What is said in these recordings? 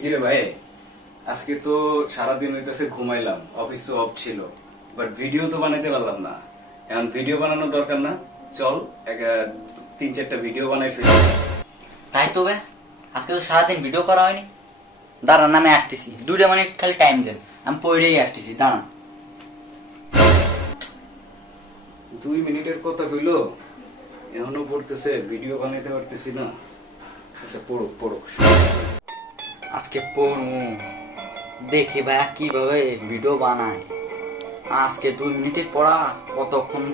কিরে ভাই, আজকে তো সারাদিন হইতেছে ঘুমাইলাম, অফিস তো অফ ছিল, বাট ভিডিও তো বানাইতে পারলাম না। এখন ভিডিও বানানোর দরকার না, চল 3-4টা ভিডিও বানাই ফেলি। তাই তো বে, আজকে তো সারাদিন ভিডিও করা হয়নি। দাঁড়ান, আমি আসতেছি, 2 মিনিট খালি টাইম দেন, আমি পড়েই আসতেছি, দাঁড়ান। 2 মিনিটের কথা কইলো, এখনো পড়তেছে, ভিডিও বানাইতে পারতেছি না। আচ্ছা পড়ো পড়ো। আজকে পড়বো, দেখি ভাইয়া কিভাবে ভিডিও বানায়। আজকে 2 মিনিটের পড়া কতক্ষণ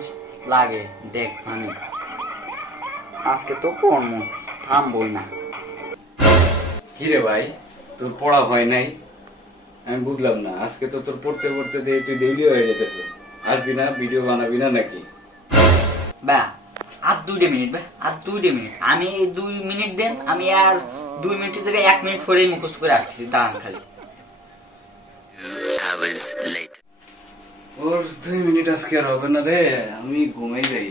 লাগে দেখ, আমি আজকে তো পড়বো, থামবই না। কিরে ভাই, তোর পড়া হয় নাই? আমি বুঝলাম না, আজকে তো তোর পড়তে পড়তে দিয়ে তুই দেউলি হয়ে যেতেছ। আসবি না, ভিডিও বানাবি না নাকি? বা আর 2 মিনিট, বা আর 2 মিনিট, আমি 2 মিনিট দেন, আমি আর 2 মিনিটের জায়গায় 1 মিনিট পরেই মুখস্থ করে আসতেছি, দাঁড়ান খালি। ওর 2 মিনিট আজকে আর হবে না রে, আমি ঘুমাই যাই।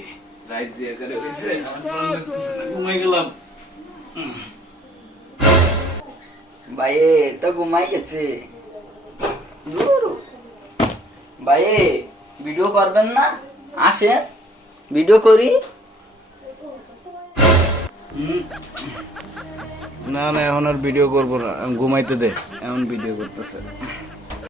রাত যে করে হইছে, আমার ভালো লাগতেছে না, ঘুমাই গেলাম। ভাই তো ঘুমাই গেছে। ভাই ভিডিও করবেন না? আসেন ভিডিও করি। না না, এখন আর ভিডিও করবো না, ঘুমাইতে দে, এখন ভিডিও করতেছে।